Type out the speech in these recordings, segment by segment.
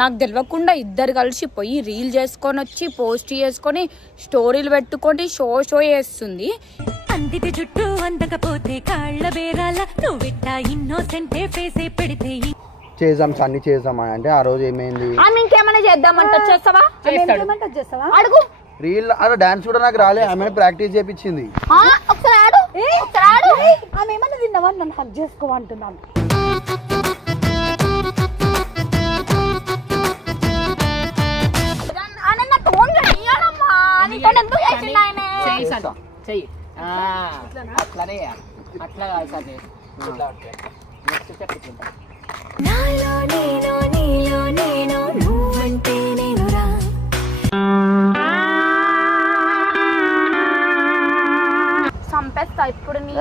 నాకు తెలియకుండా ఇద్దరు కలిసి పోయి రీల్ చేసుకొని వచ్చి పోస్ట్ చేసుకొని స్టోరీలు పెట్టుకొని షో చేస్తుంది. అందిటి చుట్టూ అందకపోతే కాళ్ళ బేరాల నువ్విట్టా ఇన్నోసెంటే ఫేసే పెడితే చేద్దాం సన్ని చేద్దాం అంటే ఆ రోజు ఏమైంది? ఆమె ఇంకేమైనా చేద్దామంటే చేస్తావా? అడుగు. రీల్ అలా డాన్స్ కూడా నాకు రాలే, ఆమె ప్రాక్టీస్ చేపించింది. ఒకసారి ఆడు. ఆమె ఏమన్నా తిన్నావా? నన్ను హక్ చేసుకోమంటున్నాను. చంపేస్తా ఇప్పుడు నీ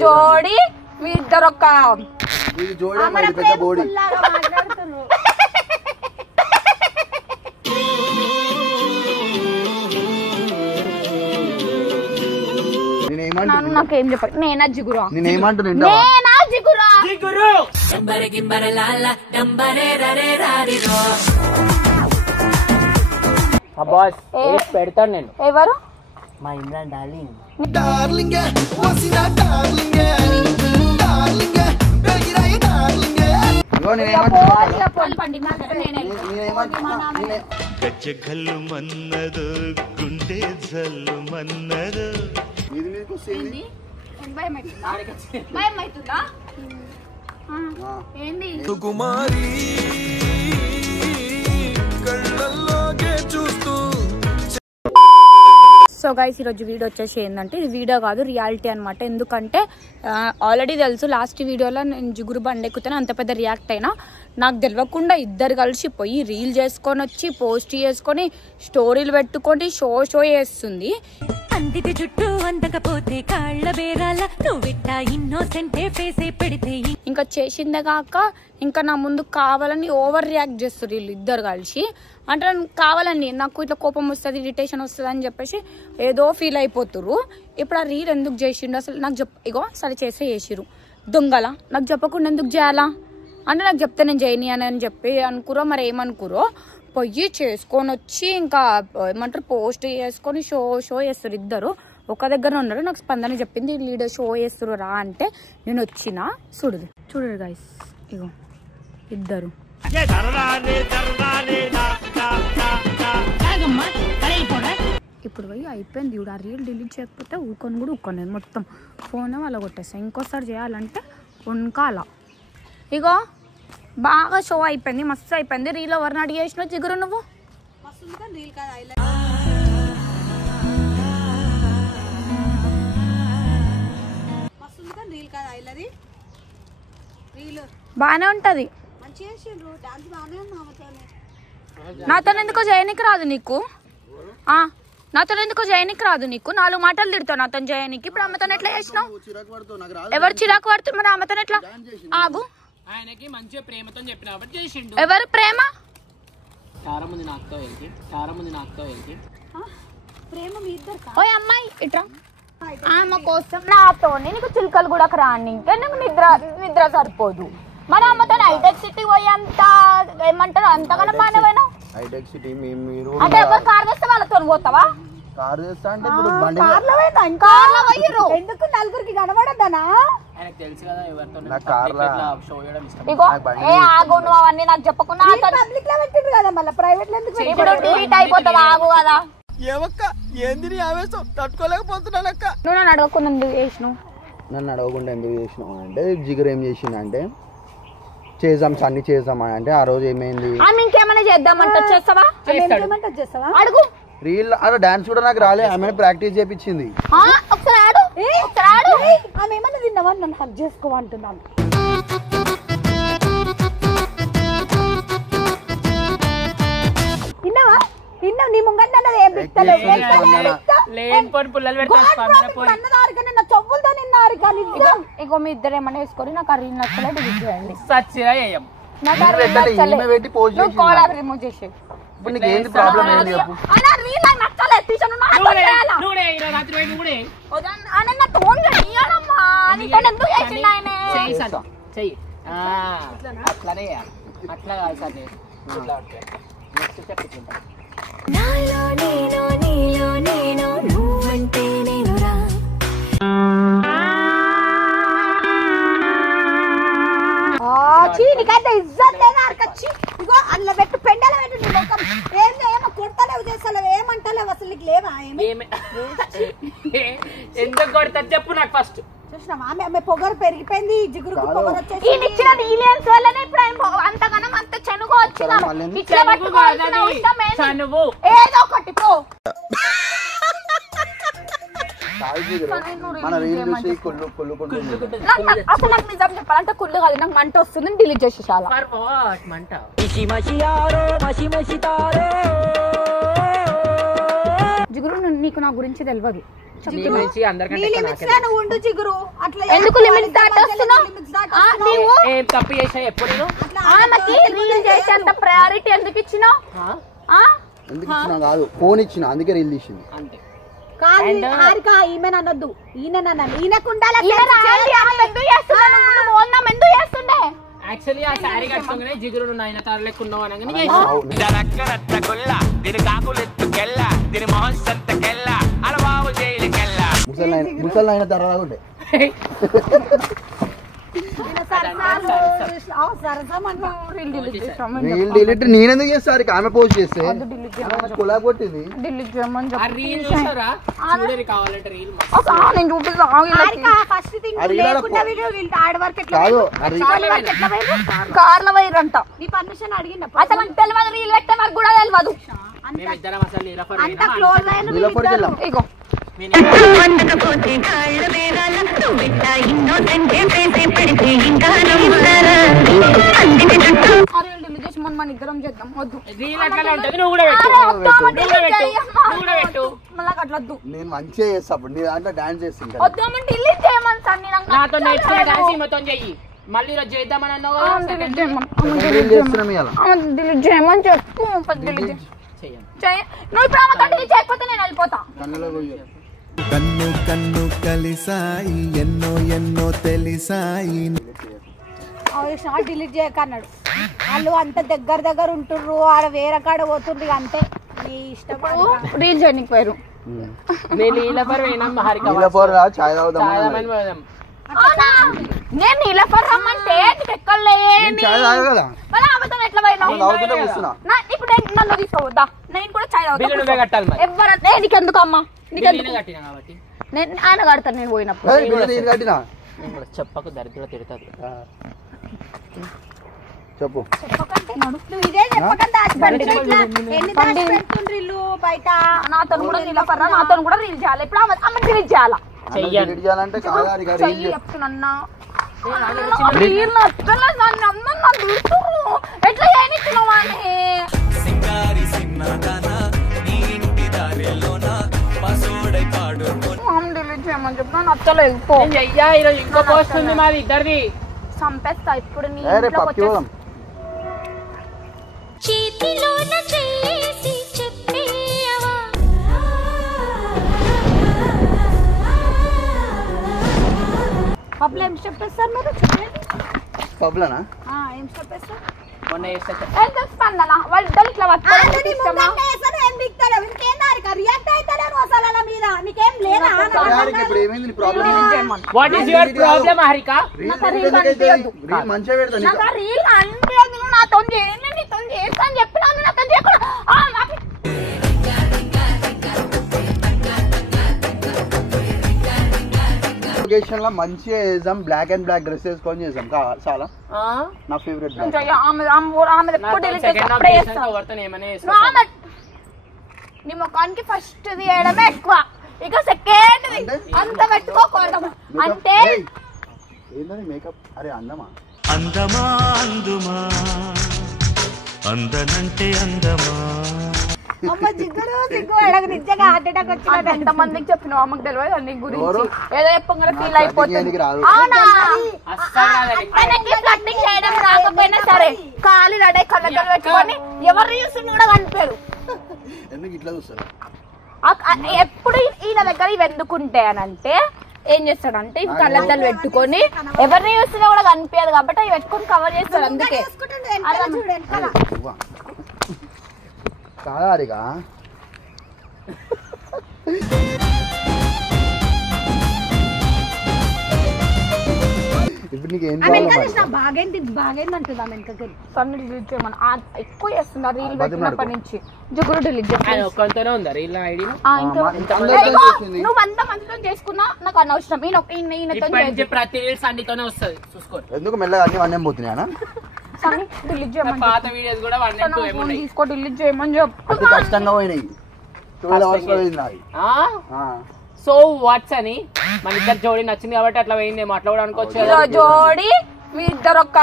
జోడి మీ ఇద్దరు ఒక నాకేం చెప్పండి. నేనా జిగురా? పెడతాను నేను. ఎవరు? మా ఇమ్రాన్ డార్లింగ్. గజ్జగల్లు మన్నదు గుండె జల్లు మన్నదు. కుమారి కళ్ళల్లోకే చూస్తూ. సో గైస్ ఈరోజు వీడియో వచ్చేసి ఏంటంటే ఇది వీడియో కాదు రియాలిటీ అనమాట. ఎందుకంటే ఆల్రెడీ తెలుసు లాస్ట్ వీడియోలో నేను జిగురు బండి ఎక్కుతాను అంత పెద్ద రియాక్ట్ అయినా. నాకు తెలియకుండా ఇద్దరు కలిసి పోయి రీల్ చేసుకొని వచ్చి పోస్ట్ చేసుకొని స్టోరీలు పెట్టుకొని షో చేస్తుంది. అందిటి చుట్టూ అందకపోతే కాళ్ళ బేరాల నువ్విట్టా ఇన్నోసెంటే ఫేసే పెడితే ఇంకా చేసిందే కాక ఇంకా నా ముందు కావాలని ఓవర్ రియాక్ట్ చేస్తారు వీళ్ళు ఇద్దరు కలిసి. అంటే కావాలని నాకు ఇట్లా కోపం వస్తుంది ఇరిటేషన్ వస్తుంది అని చెప్పేసి ఏదో ఫీల్ అయిపోతురు. ఇప్పుడు ఆ రీల్ ఎందుకు చేసిండు అసలు నాకు ఇగో సరే చేసిరు దొంగల నాకు చెప్పకుండా ఎందుకు చేయాలా అంటే నాకు చెప్తే నేను చేయని అని చెప్పి అనుకురో మరి ఏమనుకురో పొయ్యి చేసుకొని వచ్చి ఇంకా ఏమంటారు పోస్ట్ చేసుకొని షో చేస్తారు ఇద్దరు. ఒక దగ్గర ఉన్నారు. నాకు స్పందన చెప్పింది లీడర్ షో చేస్తారు రా అంటే నేను వచ్చిన చూడరు గైస్ ఇగో ఇద్దరు. ఇప్పుడు పోయి అయిపోయింది ఇప్పుడు ఆ రీల్ డిలీట్ చేయకపోతే ఊకొని కూడా ఊకోలేదు మొత్తం ఫోన్ వాళ్ళ కొట్టేస్తాను. ఇంకోసారి చేయాలంటే ఉనకాల. ఇగో బాగా షో అయిపోయింది మస్తు అయిపోయింది. రీల్ ఎవరిని అడిగి చేసినావు జిగురు నువ్వు? బానే ఉంటది. నాతో ఎందుకో చేయనికి రాదు నీకు? నాతో ఎందుకో చేయనికి రాదు నీకు? 4 మాటలు తిడతావు నాతో చేయనికి. ఇప్పుడు అమ్మతో ఎట్లా చేసినావు? ఎవరు చిరాకు పడుతుంది మరి అమ్మతో ఎట్లా? ఆగు. ఆయనకి మంచిగా ప్రేమతో చెప్పిన చేసిండు. ఎవరు ప్రేమ? ఓయ్ అమ్మాయి ఇట్రా. ఆమె కోసం నాతో నీకు చిలుకలు కూడా రాని నీకు నిద్ర సరిపోదు. మరి అమ్మతో హైటెక్ సిటీ పోయేంత ఏమంటారు అంతగానో మానవేనా? అంటే ఎవరు కార్ చేస్తే వాళ్ళతో పోతావా? ఎందుకు నలుగురికి కనబడద్దనా? అవన్నీ నాకు చెప్పకుండా పబ్లిక్ లో పెట్టిండ్రు కదా మళ్ళీ ప్రైవేట్ లో ఎందుకు? ఇప్పుడు డిలీట్ అయిపోతావా? ఆగు కదా. తట్టుకోలేకపోతున్నానక్క. నువ్వు నన్ను అడగకుండా ఎందుకు చేసినావు? నన్ను అడగకుండా ఎందుకు చేసినావు అంటే జిగురు ఏం చేసిందంటే చేద్దాం సన్ని చేద్దాం అంటే ఆ రోజు ఏమైంది? ఆమె ఇంకేమైనా చేద్దామంటే చేస్తావా? అడుగు. రీల్ అలా డాన్స్ కూడా నాకు రాలే, ఆమె ప్రాక్టీస్ చేపించింది. ఒకసారి ఆడు. ఆమె ఏమన్నా తిన్నావా? నన్ను హక్ చేసుకోమంటున్నాను. తిన్నావా? తిన్నావు నీ ముంగట లేని పుల్లలు పెడతా చెవులతో నిన్నారు ఇగో మీ ఇద్దరు ఏమన్నా వేసుకొని నాకు ఆ రీల్ నచ్చలే డిలీట్ చేయండి. సచ్చిరా ఏయం నాకు ఆ రీల్ నచ్చలే. నువ్వు కాల్ యాప్ రిమూవ్ చేసేయి. ఇప్పుడు నీకు ఏంటి ప్రాబ్లం ఏంటి చెప్పు. అన్న రీల్ నాకు నచ్చలే తీసను నా చేయాలా నువ్వుడే ఈరోజు రాత్రి పోయి నువ్వుడే అన్న నా టోన్ చేయాలమ్మా నీతో ఎందుకు చేసిండు ఆయన చెయ్యి సార్ చెయ్యి అట్లానే అట్లా కాదు సార్ ఇట్లా నెక్స్ట్ స్టెప్ ఇట్లా నాలో నేను నీలో నేను నువ్వంటే నేనురా నీకైతే ఇజ్జత్ లేదా అరకచ్చి ఇగో అందులో పెట్టు పెండలో పెట్టు నీ ముఖం ఏమో కొడతలేవు చేస్తలేవు ఏమంటలేవు అసలు నీకు లేవా ఎందుకు కొడతా చెప్పు నాకు ఫస్ట్ చూసినావా ఆమె పొగరు పెరిగిపోయింది జిగురుకు పొగరు వచ్చేసి ఈయన ఇచ్చిన రీలియన్స్ వల్లనే ఇప్పుడు అంతగానం అంత చెనుగు వచ్చిన పిచ్చే పట్టుకోవాల్సిన అవసరం ఏంది? ఏదో ఒకటి పో మన రీల్ చూసి కుళ్ళుకుంటుంది. అసలు నాకు నిజం చెప్పాలంటే కుళ్ళు కాదు నాకు మంట వస్తుంది డిలీట్ చేసి చాలా మంట జిగురు నీకు నా గురించి తెలియదు ఉండు జిగురు అట్లా ఎందుకు లిమిట్స్ దాటొస్తున్నావు ఏం తప్పు చేసా ఎప్పుడు నేను ఆమెకి రీల్ చేసేంత ప్రయారిటీ ఎందుకు ఇచ్చినావు ఎందుకు ఇచ్చినా కాదు ఫోన్ ఇచ్చిన అందుకే రీల్ తీసింది అంతే హారిక ఈమె అనొద్దు ఈయనకుండాలి యాక్చువల్లీ ఆ శారీ కట్టుకోగానే జిగురు నాయన తార లెక్కున్నావు అనగానే ముసలి అయిన తర్వాత ఉండే రీల్ డిలీట్ నేనెందుకు చేస్తారు ఆమె పోస్ట్ చేస్తే కొలా కొట్టింది డిలీట్ చేయమని ఆ రీల్ చూసారా చూడని కావాలంటే రీల్ నేను కార్ల వైరంట నీ పర్మిషన్ అడిగిన అసలు నాకు తెలియదు రీల్ పెట్టే నాకు కూడా తెలియదు మేమిద్దరం అసలు నీలఫర్ అంత క్లోజ్ అయిన ఇగో మన ఇద్దరం చేద్దాం వద్దు రీల్ అట్లా ఉంటది నువ్వు కూడా పెట్టు అట్లొద్దు నేను మంచిగా చేస్తా అప్పుడు నీ దాంట్లో డాన్స్ చేస్తుంటా వద్దు డిలీట్ చేయమని సార్ నాతో నేర్చుకునే డాన్స్ మొత్తం చెయ్యి మళ్ళీ ఈరోజు చేద్దామని అన్నావు డిలీట్ చేయమని చెప్పు నువ్వు ఇప్పుడు ఆమె డిలీట్ చేయకపోతే నేను వెళ్ళిపోతా కన్ను కన్ను కలిసాయి ఎన్నో ఎన్నో తెలిసాయి డిలీట్ చేయక అన్నాడు వాళ్ళు అంత దగ్గర ఉంటుర్రు ఆడ వేరే కాడ పోతుండ్రు అంతే నీ ఇష్టం రీల్ చేయడానికి పోయారు నేను నీలఫర్ పోయినాం హారిక చాయ్ తాగుదాం నేను నీలఫర్ రమ్మంటే చాయ్ తాగా కదా ఎట్లా పోయినావు ఇప్పుడు నన్ను తీసుకోవద్దా నేను కూడా చాయ్ తాగుతా ఎవరు నీకెందుకు అమ్మా నీకెందుకు కాబట్టి నేను ఆయన కడతాను నేను పోయినప్పుడు కట్టినా చెప్పకు దరిద్ర తిడతాది చెప్పు నువ్వు ఇదే బయట నాతో కూడా నీలఫర్ నాతో కూడా రీల్ చేయాలి ఇప్పుడు ఆమె డిలీట్ చేయాలా చేయాలంటే చెప్తున్నా ఎట్లా చేయనిచ్చినావా డిలీట్ చేయమని చెప్తా నచ్చలేదు ఈరోజు ఇంకో పోస్ట్ ఉంది మాది ఇద్దరిది చంపేస్తా ఇప్పుడు నీ చేతిలోన చేసి చెప్పేవా పబ్లో ఏం చెప్పేస్తారు మీరు చెప్పండి పబ్లనా ఏం చెప్పేస్తారు మొన్న స్పందన వాళ్ళిద్దరు ఇట్లా what is your problem Harika మంచిగా పెడతా రీల్ అంటే నాతో నీతో చేస్తా అని చెప్పినాను నాతో చేయకుండా లొకేషన్ లో మంచిగా చేద్దాం బ్లాక్ అండ్ బ్లాక్ డ్రెస్ వేసుకొని చేద్దాం చాలా నా ఫేవరెట్ నీ ముఖానికి ఫస్ట్ వేయడమే ఎక్కువ ఇక సెకండ్ అంత పెట్టుకోకూడదు అంటే ఏంటని మేకప్ అరే అందమా అందమా అందుమా అందనంటే అందమా అమ్మ జిగ్గురు సిగ్గు అడగ నిజంగా హార్ట్ అటాక్ వచ్చింది. ఎంత మందికి చెప్పినావు అమ్మకి తెలియదు నీ గురించి ఏదో చెప్పగానే ఫీల్ అయిపోతుంది. అవునా ఫ్లట్టింగ్ చేయడం రాకపోయినా సరే కాలు రెడీ కళ్ళతో పెట్టుకొని ఎవరు చూస్తున్నా కూడా కనిపారు. ఎప్పుడు ఈయన దగ్గర ఇవి ఎందుకుంటాయి అని అంటే ఏం చేస్తాడంటే ఇవి కళ్ళద్దాలు పెట్టుకొని ఎవరిని చూస్తున్నా కూడా కనిపించదు కాబట్టి అవి పెట్టుకొని కవర్ చేస్తాడు. అందుకే కాదారిగా ఇప్పుడు నీకు ఏం ఎక్కువ చేస్తున్నా రీల్ పెట్టినప్పటి నుంచి జిగురు డిలీట్ చేస్తాను. నువ్వు అంత మందితో చేసుకున్నా నాకు అనవసరం. ఎందుకు మెల్లగా అన్ని వన్ పోతున్నాయా డిలీట్ చేయమని తీసుకో డిలీట్ చేయమని చెప్పు. కష్టంగా పోయినాయి 12 hours లో పోయింది నాది. సో వాట్స్ అని మన ఇద్దరు జోడి నచ్చింది కాబట్టి అట్లా పోయిందేమో అట్లా కూడా అనుకోవచ్చు. జోడి మీ ఇద్దరు ఒక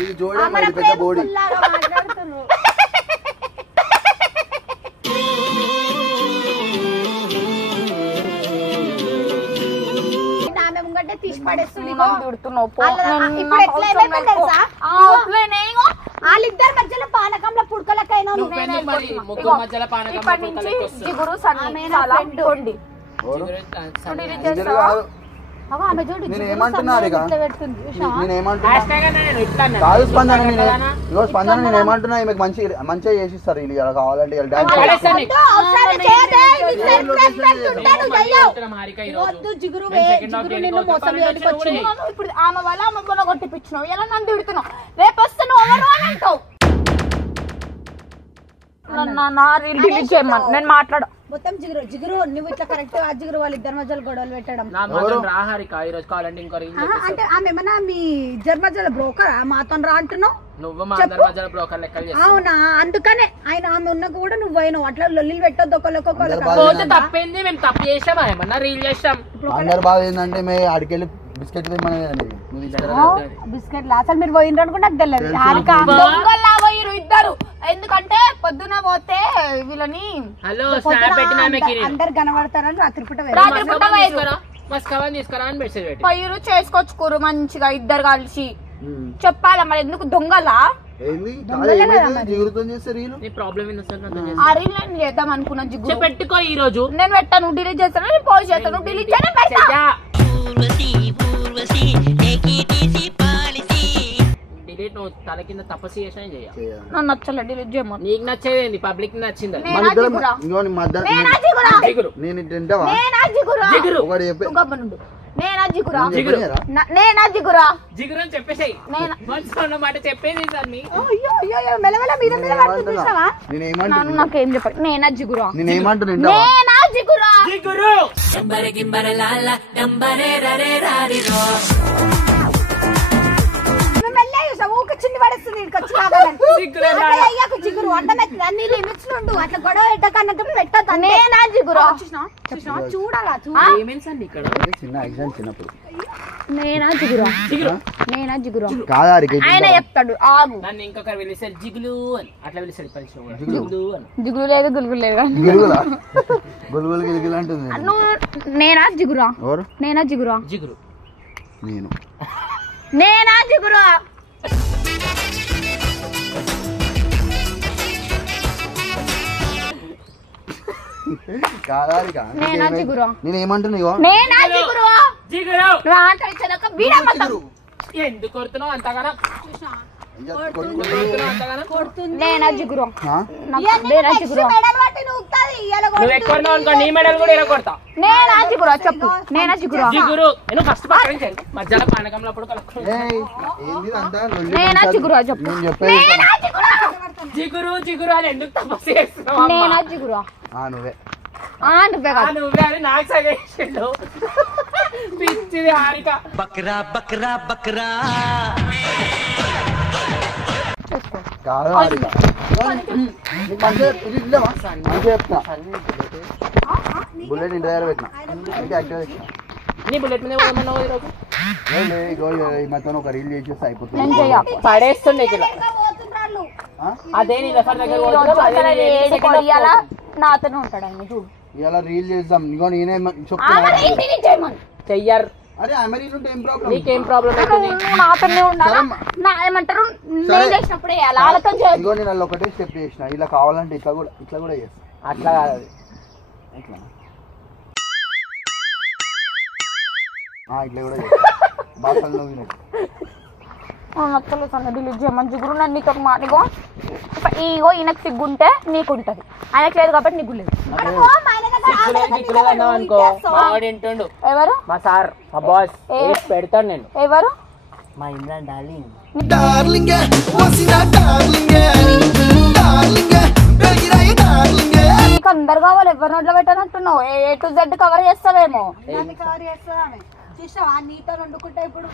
ఇది జోడి పెద్ద బోడి. తీసి పడేస్తుంది. వాళ్ళిద్దరు మధ్యలో పానకంలో పుడకలకైనా జిగురు సన్ని నేను ఏమంటున్నారు కాదు స్పందన స్పందన నేను ఏమంటున్నా మీకు మంచిగా చేసిస్తారు వీళ్ళు ఇలా కావాలంటే ఇప్పుడు ఆమె వల్ల ఆమె వల్ల కొట్టిపించినావు ఎలా నన్ను తిడుతున్నావు. రేపు వస్తే నువ్వు ఎవరు అని అంటావు. నేను మాట్లాడ మొత్తం జిగురు జిగురు నువ్వు ఇట్లా కరెక్ట్ ఆ జిగురు వాళ్ళు ఇద్దరి మధ్యలో గొడవలు పెట్టడం అంటే ఆమె ఏమన్నా మీ ఇద్దరి మధ్యలో బ్రోకర్ మాతో రా అంటున్నావు. అవునా అందుకనే ఆయన ఆమె ఉన్నా కూడా నువ్వు అయినావు అట్లా లొల్లి పెట్టొద్దు ఒకళ్ళొక్కొక్కరు. తప్పింది మేము తప్పు చేసామా ఏమన్నా రీల్ చేసాం. అందరు బాగా ఏంటంటే మేము అడికెళ్ళి బిస్కెట్ బిస్కెట్ అసలు మీరు పోయిండ్రు అనుకుంటే నాకు తెలియదు. పోయిరు ఇద్దరు ఎందుకంటే పొద్దున పోతే వీళ్ళని అందరు కనబడతారని రాత్రిపూట పోయిరు చేసుకొచ్చుకోరు మంచిగా ఇద్దరు కలిసి. చెప్పాలా మరి ఎందుకు దొంగలా చేద్దాం అనుకున్నా. జిగురు పెట్టుకో ఈ రోజు నేను పెట్టాను డిలీట్ చేస్తాను నేను పోస్ట్ చేస్తాను డిలీట్ చేయను. తల కింద తపస్సు చేసినా నాకు నచ్చలే డిలీట్ చేయమని. నీకు నచ్చేది పబ్లిక్ నచ్చింది. జిగురు అని చెప్పేసాయి మాట చెప్పేది నాకేం చెప్పాలి. నేనా జిగురా చిన్ని పడేస్తుంది జిగురు అన్ని లిమిట్స్ నుండు అట్లా గొడవ పెట్టకన్నట్టు పెట్టద్దు. నేనా జిగురా చూడాలా చిన్నప్పుడు నేనా జిగురా నేనా జిగురా ఆయన చెప్తాడు ఆగు. నన్ను ఇంకొకరు పిలిచారు జిగులు అని అట్లా పిలిచాడు జిగులు అని. జిగులు లేదు గులుగులు లేదు గులుగులు గిలుగులు అంటుంది. నేనా జిగురా నేనా జిగురా జిగురు నేనా జిగురా ఎందుకు కొడుతున్నావు అంతగానో నేనా జిగురు నీ మెడల్ కూడా కొడతా. నేనా జిగురు చెప్పు నేనా జిగురు జిగురు ఫస్ట్ పక్కన మధ్యలో పానకంలో నేనా జిగురు చెప్పు జిగురు జిగురు అని ఎందుకు తపస్సు చేస్తున్నావు. నేనా జిగురు నువ్వే నువ్వే అని నాకు సజెషన్లు పిచ్చిది హారిక. బక్రా బక్రా బక్రా బుల్లెట్ ఇంటి దగ్గర పెట్టినా నీ బుల్లెట్ మీద మొత్తం ఒక రీల్ చేసేసి అయిపోతుంది. పడేస్తుండే అదే నీ రెఫర్ దగ్గర పోతున్నావు, అదే నీ ఏడు కొడియాలా నాతోనే ఉంటాడు ఆయన చూడు. ఇలా రీల్ చేద్దాం. ఇగో నేనే చెయ్యర్. అరే అమెరికా ఉంటే ఏం ప్రాబ్లం? నీకేం ప్రాబ్లం అవుతుంది? నువ్వు నాతోనే ఉండాలా? ఏమంటారు నేను చేసినప్పుడు వేయాలి, వాళ్ళతో చేయాలి. ఇగో నేను ఒకటే స్టెప్ చేసిన, ఇలా కావాలంటే ఇట్లా కూడా చేస్తా. అట్లా కాదు అది. ఇట్లా కూడా చేస్తా. బాసలు నవ్వినట్టు. నచ్చలేదు అన్న, డిలీట్ చేయమని జిగురు. నన్ను నీతో మాటిగో ఇగో ఈయనకు సిగ్గుంటే నీకుంటది, ఆయనకు లేదు కాబట్టి నీకు లేదు. అనుకో మావాడు ఇంటుండు. ఎవరు? మా సార్, మా బాస్ పెడతాడు. నేను ఎవరు? మా ఇమ్రాన్ డార్లింగ్. నీకు అందరు కావాలి, ఎవరి నోట్లో పెట్టానంటున్నావు? A to Z కవర్ చేస్తావేమో. కవర్ చేస్తా చూసావా నీతో వండుకుంటా ఇప్పుడు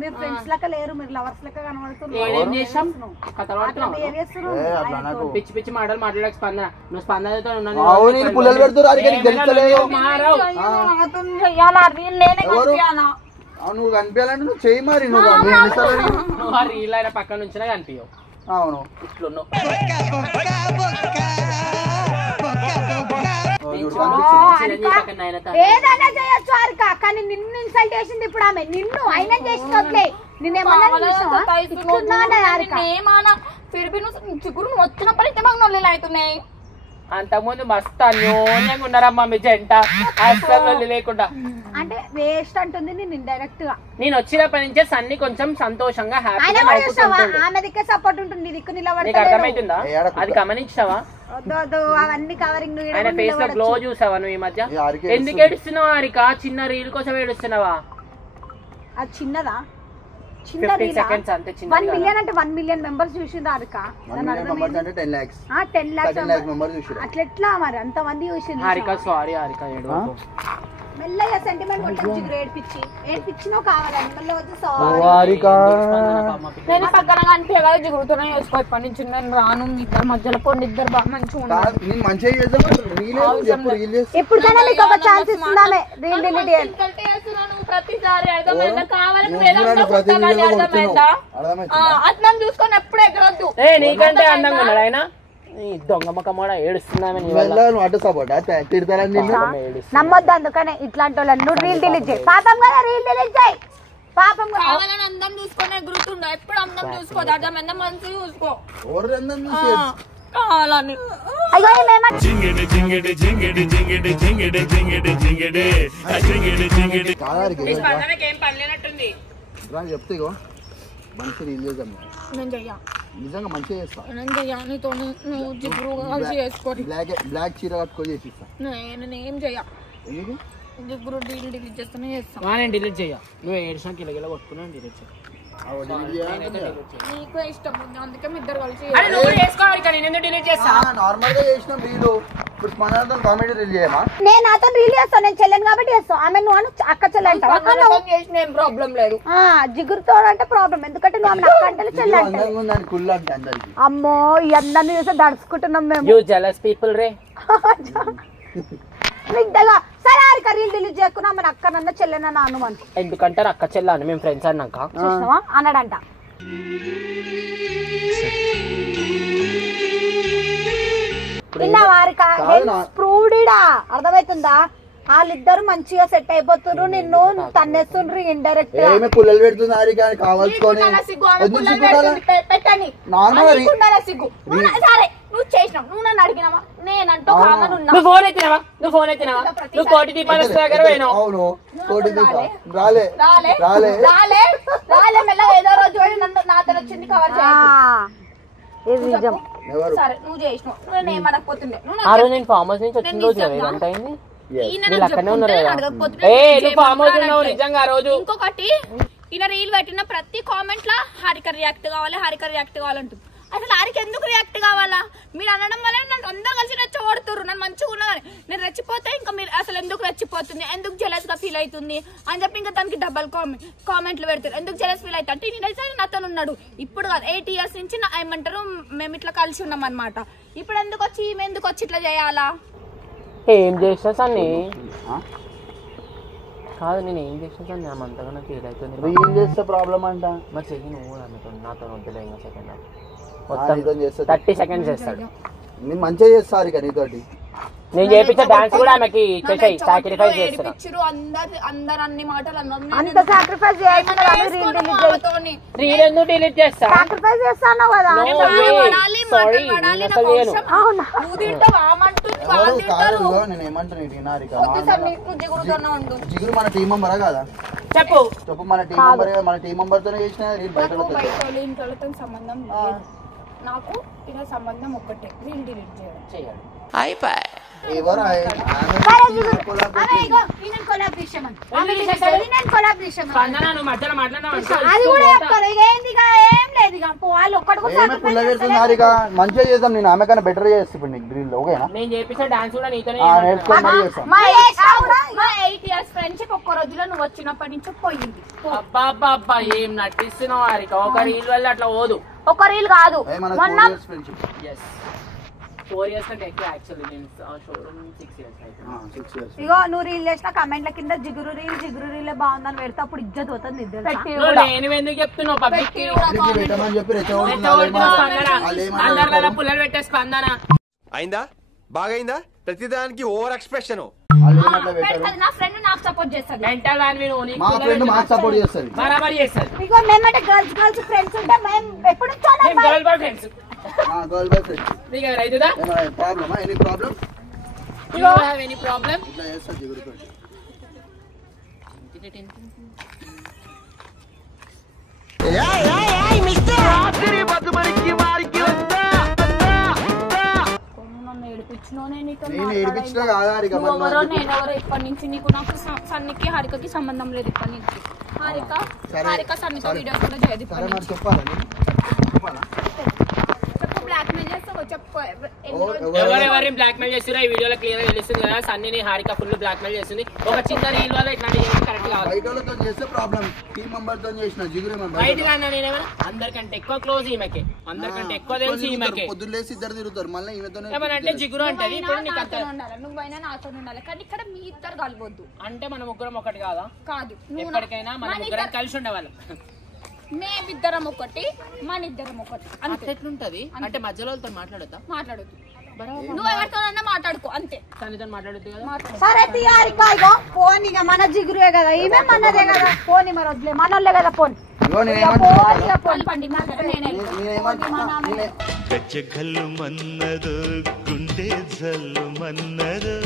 మీరు ఫ్రెండ్స్ లెక్క లేరు, మీరు లవర్స్ లెక్క కనబడుతున్నారు. పిచ్చి పిచ్చి మాటలు మాట్లాడక స్పందన. నువ్వు స్పందనతో నువ్వు కనిపించాలంటే నువ్వు చేయి మరి. నువ్వు రీల్ అయిన పక్కన నుంచినా కనిపించవు. అవును ఇట్లున్నావు. ఏదైనా చేయొచ్చు హారిక, కానీ నిన్ను ఇన్సల్ట్ చేసింది ఇప్పుడు ఆమె. నిన్ను అయినా చేసినట్లే అవుతున్నాయి. అంతకుముందు మస్తు అన్యోన్యంగా ఉన్నారమ్మా మీ జంట, అస్సలు లేకుండా. అంటే వేస్ట్ అంటుంది నేను ఇండైరెక్ట్ గా. నేను వచ్చినప్పటి నుంచే సన్ని కొంచెం సంతోషంగా హ్యాపీగా ఆమె దిక్కే సపోర్ట్ ఉంటుంది, నీ దిక్కు నిలబడి. అర్థమవుతుందా? అది గమనించావా? అవన్నీ కవరింగ్. ఆయన ఫేస్ లో గ్లో చూసావా నువ్వు ఈ మధ్య? ఎందుకు ఏడుస్తున్నావా హారిక? చిన్న రీల్ కోసం ఏడుస్తున్నావా? అది చిన్నదా? 50 seconds అంతే. 1 million అంటే 1 million మెంబర్స్ చూసిండ్రు హారిక. 10 lakhs అట్లా ఎట్లా మరి అంతమంది చూసిండ్రు హారిక? సారీ హారిక, ఏడవకు. మెల్లగా సెంటిమెంట్ కొట్టించి ఏడ్పించినావు కావాలని మళ్ళీ వచ్చి నేను పక్కన కనిపే కదా జిగురుతూనే వేసుకో. ఇప్పటి నుంచి నేను రాను, ఇద్దరు మధ్యలో కొన్ని ఇద్దరు బాగా మంచిగా ఉన్నారు. ఎప్పుడైనా మీకు ఒక ఛాన్స్ ఇస్తున్నామే రీల్ డిలీట్ చేయాలి. ప్రతిసారి అర్థమైందా? కావాలని అర్థం చూసుకొని ఎప్పుడు ఎగరొద్దు. నీకంటే అందంగా ఉన్నాడు ఆయన. దొంగ ముఖమోడా ఏడుస్తున్నామని నమ్మొద్దు. అందుకనే ఇట్లాంటి వాళ్ళని నువ్వు రీల్ డిలీట్ చేయి. పాపం కదా, రీల్ డిలీట్ చేయి. పాపం కావాలని అందం చూసుకునే గుర్తుండో. ఎప్పుడు అందం చూసుకోదు, అర్థమైందా? మంచిగా చూసుకో కావాలని. అయ్యో ఏం పని లేనట్టుంది. చెప్తే మంచి రీల్ చేద్దాం. నేను చెయ్యా, నిజంగా మంచిగా చేస్తా. నేను చెయ్యా నీతో. నువ్వు జిగురు కలిసి చేసుకోండి. బ్లాక్ చీర కట్టుకొని చేసిస్తా. నేను ఏం చెయ్యా, ఎందుకు జిగురు డిలీట్ చేస్తానే చేస్తా. నేను డిలీట్ చెయ్యా. నువ్వు ఏడ్చాక కిలగిల కొట్టుకున్నా డిలీట్ చెయ్యి. నీకు ఇష్టం ఉంది, అందుకే మీ ఇద్దరు కలిసి నార్మల్ గా చేసిన వీడియో. ఇప్పుడు స్పందనతో కామెడీ రీల్ చేయమా? నేను నాతో రీల్ చేస్తాను, నేను చెల్లెను కాబట్టి చేస్తాను. ఆమె నువ్వు అక్క చెల్లెంట చేసిన ఏం ప్రాబ్లం లేదు. జిగురుతో అంటే ప్రాబ్లం, ఎందుకంటే నువ్వు ఆమె అక్క అంటే చెల్లెంట. అమ్మో ఈ అందరినీ చూస్తే దడుచుకుంటున్నాం మేము. సరే హారిక రీల్ డిలీట్ చేయకున్నా మన అక్క నన్న చెల్లెన నాను అని. ఎందుకంటే అక్క చెల్లని మేము ఫ్రెండ్స్ అన్నాక చూసినావా అన్నాడంట. ఇలా హారిక ప్రూడీడా అర్థమవుతుందా? వాళ్ళిద్దరు మంచిగా సెట్ అయిపోతున్నారు, నిన్ను తన్నేస్తుండ్రు ఇండైరెక్ట్ గా. పుల్లలు పెడుతుంది హారిక కావాల్సుకొని. సరే నువ్వు చేసినావు, నువ్వు నన్ను అడిగినావా? నేనంటూ కామన్ ఉన్నా. నువ్వు ఫోన్ ఎత్తినావా? నువ్వు కోటి దీపాలు దగ్గర పోయినావు. అవును కోటి దీపాలు రాలే మెల్లగా ఏదో రోజు నన్ను నాతో వచ్చింది కవర్ చేయాలి. సరే నువ్వు చేసినావు, నేను ఏమనకపోతుండే. నేను ఫామ్ హౌస్ నుంచి వచ్చిన రోజు ఎంత అయింది? ఇంకొకటి ఈయన రీల్ పెట్టిన ప్రతి కామెంట్ లా హారిక రియాక్ట్ కావాలి, హారిక రియాక్ట్ కావాలంటుంది. అసలు హారిక ఎందుకు రియాక్ట్ కావాలా? మీరు అనడం వల్ల నన్ను అందరూ కలిసి రెచ్చగొడుతున్నారు. నన్ను మంచిగా ఉన్నా కానీ నేను రెచ్చిపోతే ఇంకా మీరు అసలు ఎందుకు రెచ్చిపోతుంది, ఎందుకు జెలస్ గా ఫీల్ అవుతుంది అని చెప్పి ఇంకా దానికి డబల్ కామెంట్లు పెడతారు. ఎందుకు జెలస్ ఫీల్ అవుతా అంటే నేను నాతో ఉన్నాడు. ఇప్పుడు కాదు 8 years నుంచి ఏమంటారు మేము ఇట్లా కలిసి ఉన్నాం అనమాట. ఇప్పుడు ఎందుకు వచ్చి ఈమె ఎందుకు వచ్చి ఇట్లా చేయాలా? ఏం చేసినా సన్ని కాదు నేను ఏం చేసిన సార్ నా అంతగా నాకు ఫీల్ అవుతుంది రీల్ చేస్తే ప్రాబ్లం అంట మరి చెయ్యి నువ్వు నాతో వద్దులే ఇంకా సెకండ్ నీతో చేస్తా 30 seconds చేస్తాడు నేను మంచిగా చేస్తా ఇక నీతోటి నేను చేపించే డాన్స్ కూడా ఆమెకి చేసాయి సాక్రిఫైస్ చేస్తున్నా అందరు అన్ని మాటలు అంత సాక్రిఫైస్ రీల్ ఎందుకు డిలీట్ చేస్తా సాక్రిఫైస్ చేస్తాను కదా నేను ఏమంటున్నా జిగురు మన టీం మెంబరా కదా చెప్పు మన టీం మెంబర్ తోనే చేసిన రీల్ బయట సంబంధం నాకు ఇలా సంబంధం ఒక్కటే రీల్ డిలీట్ చేయడం చేయాలి ఎవరు మంచిగా చేద్దాం నేను ఆమె కన్నా బెటర్ చేస్తా ఇప్పుడు నీకు డ్రిల్ ఓకేనా నేను చేపించే డాన్స్ కూడా నీతోనే నేర్చుకోవాలి 8 years ఫ్రెండ్షిప్ ఒక్క రోజులో నువ్వు వచ్చినప్పటి నుంచి పోయింది అబ్బా ఏం నటిస్తున్నావు హారిక ఒక రీల్ వల్ల అట్లా పోదు ఒక రీల్ కాదు మొన్న 4 years కంటే ఎక్కువ యాక్చువల్లీ నేను షోరూమ్ 6 years అయితే ఇగో నువ్వు రీల్ చేసిన కమెంట్ల కింద జిగురు రీల్ బాగుందని పెడితే అప్పుడు ఇజ్జత్ అవుతుంది నేను ఎందుకు చెప్తున్నావు పబ్లిక్ అందరిలో పుల్లలు పెట్టే స్పందన అయిందా బాగైందా ప్రతిదానికి ఓవర్ ఎక్స్ప్రెషన్ నా ఫ్రెండ్ నాకు సపోర్ట్ చేస్తాడు మెంటల్ అని మా ఫ్రెండ్ మాకు సపోర్ట్ చేస్తుంది బరాబర్ చేస్తాడు ఇగో మేమంటే గర్ల్స్ ఫ్రెండ్స్ ఉంటే మేము ఎప్పుడు girl boy friends girl boy friend నీకు రైతుదా ప్రాబ్లమా any problem you have any problem ఇట్లా చేస్తా జిగురుతో నేను ఏడిపించినా కాదా నేనెవరో ఇప్పటి నుంచి నీకు నాకు సన్నికి హారికకి సంబంధం లేదు ఇప్పటి నుంచి హారిక సన్నితో వీడియోస్ కూడా చేయదు బ్లాక్మెయిల్ చేస్తావు చెప్పు ఎవరెవరిని బ్లాక్మెయిల్ చేస్తున్నా ఈ వీడియోలో క్లియర్ గా తెలుస్తుంది కదా సన్నీని హారిక ఫుల్ బ్లాక్మెయిల్ చేస్తుంది ఒక చిన్న రీల్ వల్ల ఇట్లాంటి కరెక్ట్ కాదు బయటతో చేస్తే ప్రాబ్లం టీం మెంబర్ తో చేసిన జిగురు మెంబర్ బయట కన్నా నేనేమన్నా అందరికంటే ఎక్కువ క్లోజ్ ఈమెకే అందరికంటే ఎక్కువ తెలిసి ఈమెకే పొద్దులేసి ఇద్దరు తిరుగుతారు మళ్ళీ ఈమెతోనే ఏమనంటే జిగురు అంటది ఇప్పుడు నీకు అంత నువ్వైనా నాతో ఉండాలి కానీ ఇక్కడ మీ ఇద్దరు కలవద్దు అంటే మనం ముగ్గురం ఒకటి కాదా కాదు ఎప్పటికైనా మనం ముగ్గురం కలిసి ఉండేవాళ్ళం మేమిద్దరం ఒకటి మన ఇద్దరం ఒకటి అంతే ఎట్లుంటది అంటే మధ్యలో మాట్లాడతా మాట్లాడొద్దు నువ్వు ఎవరితోనన్నా మాట్లాడుకో అంతే తనతో మాట్లాడొద్దు కదా సరే తీయారిక ఇగో ఫోన్ ఇక మన జిగురే కదా ఈమె మనదే కదా ఫోన్ మరి వద్దులే మనోళ్ళే కదా ఫోన్ గజ్జగల్లు మన్నదు గుండె జల్లు మన్నదు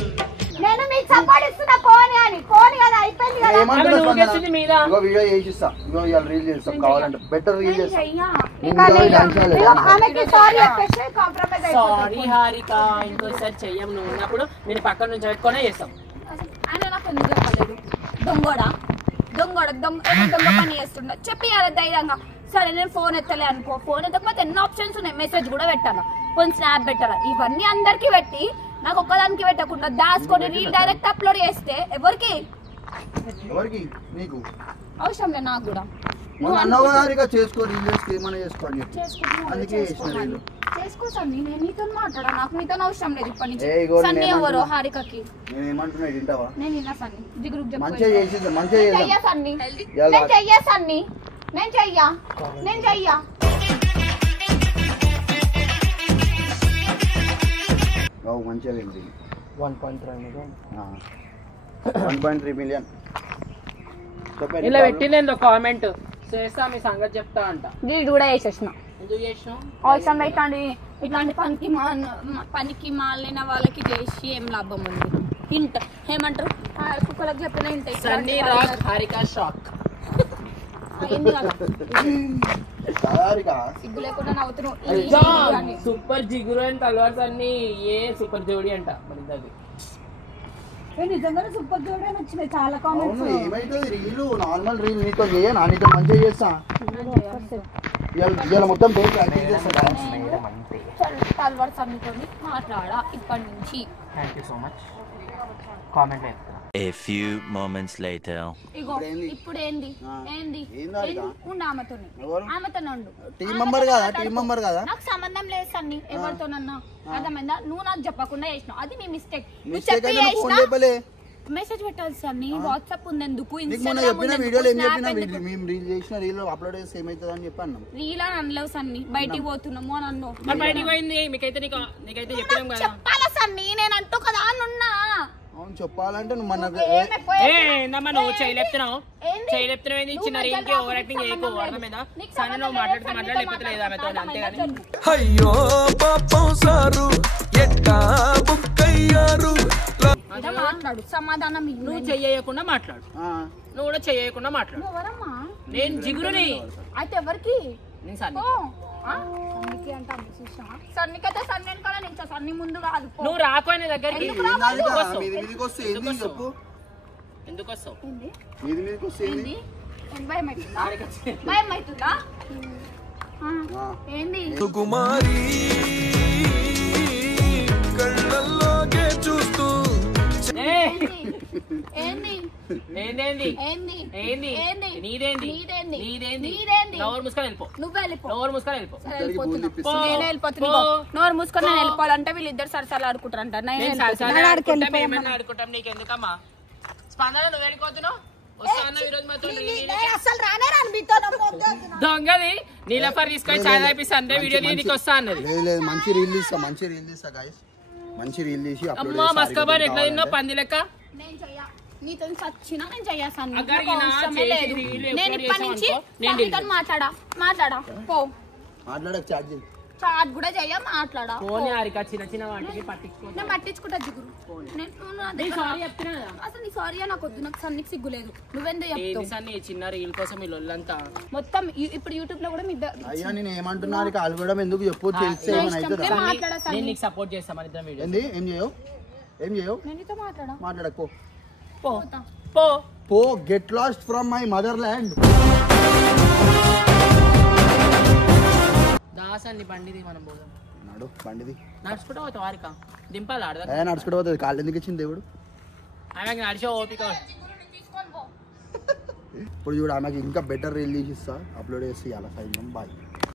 నేను మీకు సంపాదిస్తున్నా ఫోన్ అని ఫోన్ కదా అయిపోయింది కదా వీడియో చేసిస్తా రీల్ చేస్తాం కావాలంటే బెటర్ రీల్ చేస్తాం సారీ హారిక ఇంకోసారి చెయ్యం నువ్వు ఉన్నప్పుడు నేను పక్కన నుంచి పెట్టుకునే చేస్తాం ఆయన నాకు ఎందుకు చెప్పలేదు దొంగ పని చేస్తుండ చెప్పి ధైర్యంగా సరే నేను ఫోన్ ఎత్తలే అనుకో ఫోన్ ఎత్తకపోతే ఎన్నో ఆప్షన్స్ ఉన్నాయి మెసేజ్ కూడా పెట్టాను ఫోన్ స్నాప్ పెట్టాలా ఇవన్నీ అందరికి పెట్టి నాకు ఒక్కదానికి పెట్టకుండా దాచుకొని రీల్ డైరెక్ట్ అప్లోడ్ చేస్తే ఎవరికి నీకు అవసరం లేదు నాకు కూడా చేసుకో సన్నీ నేను నీతో మాట్లాడా నాకు నీతో అవసరం లేదు ఇప్పటి నుంచి సన్నీ ఎవరు హారికకి నేను నిన్న సన్నీ జిగురుకు చెయ్యా సన్నీ నేను చెయ్యా సన్నీ నేను చెయ్యా మంచిగా 1.3 మిలియన్ ఇలా పెట్టింది కామెంట్ చేస్తా మీ సంగతి చెప్తా అంట వీడు కూడా వేసేసిన ఎందుకు చేసినావు అవసరం ఇట్లాంటి పనికి మాలిన వాళ్ళకి చేసి ఏం లాభం ఉంది హింట్ ఏమంటారు కుక్కలకు చెప్పిన hint Sunny rock Harika shock సిగ్గు లేకుండా నవ్వుతున్నావు సూపర్ జిగురు అండ్ తల్వార్స్ అన్ని ఏ సూపర్ జోడి అంట మరి నిజంగానే సూపర్ జోడి అని వచ్చినాయి చాలా కామెంట్స్ ఏమైతుంది రీల్ నార్మల్ రీల్ నీతో చేయను నీతో మంచిగా చేస్తా ఇవాళ మొత్తం తల్వార్స్ అన్నితో మాట్లాడా ఇప్పటి నుంచి thank you so much comment A few moments later. ఇగో ఇప్పుడు ఏంది ఉండు ఆమెతోనే ఉండు టీం మెంబర్ కదా నాకు సంబంధం లేదు సన్ని ఎవరితోనన్నా అర్థమైందా నువ్వు నాకు చెప్పకుండా చేసినావు అది నీ మిస్టేక్ మెసేజ్ పెట్టాలి సన్నీ వాట్సాప్ ఉంది ఎందుకు నీకు మొన్న చెప్పిన వీడియోలో ఏం చెప్పినా మేము రీల్ చేసిన రీల్ అప్లోడ్ చేస్తే ఏమవుతుంది అని చెప్పి అన్నాం. రీల్ అని అనలేవు సన్నీ, బయటికి పోతున్నాము అని అన్నావు. మరి బయటికి పోయింది నీకైతే చెప్పలేం కదా. చెప్పాలా సన్నీ, నేను అంటూ కదా అన్నా. అవును చెప్పాలంటే నువ్వు మనకు ఏందమ్మా నువ్వు చేయలేపుతున్నావు ఏంది చిన్న రీల్కి ఓవర్ యాక్టింగ్ చేయకు అర్థమైందా? సరే నువ్వు మాట్లాడలేకపోతే లేదా ఆమెతో అంతేగాని అయ్యో పాపం సారు ఎట్టా బుక్కయ్యారు. మాట్లాడు సమాధానం నువ్వు చెయ్యకుండా మాట్లాడు, నువ్వు కూడా చెయ్యకుండా మాట్లాడు. ఎవరమ్మా? నేను జిగురుని. అయితే ఎవరికి? నేను సన్ని. సన్నికైతే సన్ని వెనకాల నించా, సన్ని ముందు కాదు. నువ్వు రాకోని దగ్గరికి మీది మీదకి వస్తే ఏంది చెప్పు. ఎందుకు వస్తావు? మీది మీదకి వస్తే ఏంది? భయం అవుతుందా? భయం అవుతుందా? ఏంది కుమారి కళ్ళల్లోకే చూస్తూ ఏంది ఏందేంది ఏంది ఏంది ఏంది నీదేంది నీదేంది నీదేంది నీదేంది? నోరు మూసుకొని వెళ్ళిపో, నువ్వు వెళ్ళిపో. నోరు మూసుకొని వెళ్ళిపో. నేనే వెళ్ళిపోతున్నా. నోరు మూసుకొని నేను వెళ్ళిపోవాలంటే వీళ్ళిద్దరు సరసాలు ఆడుకుంటారంట. మేమన్నా ఆడుకుంటాం, నీకెందుకమ్మా? స్పందన నువ్వు వెళ్ళిపోతున్నావు. వస్తా అన్న ఈ రోజు మాత్రం అసలు రానే రాను మీతో దొంగది నీలఫర్ తీసుకొని చాలా అయిపోయి అంటే వీడియో తీయడానికి వస్తా అన్నది. లేదు మంచి రీల్ తీస్తా గైస్, మంచి రీల్ తీసి అమ్మా మస్కబార్ ఎట్లా తిన్నావు పంది లెక్క? నేను చెయ్య, నీతో చచ్చినా నేను చేయాను. నేను నేను ఇప్పటి నుంచి నీతో మాట్లాడా పో. మాట్లాడక చాట్ చేయి. చాట్ కూడా చెయ్య, మాట్లాడా పోనీ హారిక చిన్న చిన్న వాటికి పట్టించుకో. నేను పట్టించుకుంటా జిగురు. అసలు నీ సారీ నాకు వద్దు, నాకు సన్నికి సిగ్గులేదు. నువ్వెందుకు చెప్తావు? సన్ని చిన్న రీల్ కోసం ఈ లొల్లంతా మొత్తం ఇప్పుడు యూట్యూబ్ లో కూడా మీ అయ్యా నేను ఏమంటున్నా కాలుగడం ఎందుకు చెప్పు, తెలిస్తే ఏమైనా అవుతుందా? మాట్లాడా నేను నీకు సపోర్ట్ చేస్తాను మన ఇద్దరం వీడియో. ఏంది ఏం చేయవు నేను నీతో మాట్లాడకు. పో పో పో get lost from my motherland. దాసాన్ని బండిది మనం పోదాం. నాడు బండిది నడుచుకుంటూ పోతావు హారిక, దింపాలి ఆడదా? నడుచుకుంటూ పోతుంది, కాళ్ళు ఎందుకు ఇచ్చింది దేవుడు? ఆమెకి నడిచే ఓపిక. ఇప్పుడు చూడు ఆమెకి ఇంకా బెటర్ రీల్ తీసి ఇస్తా, అప్లోడ్ చేసి అలా సాయంత్రం బాయ్.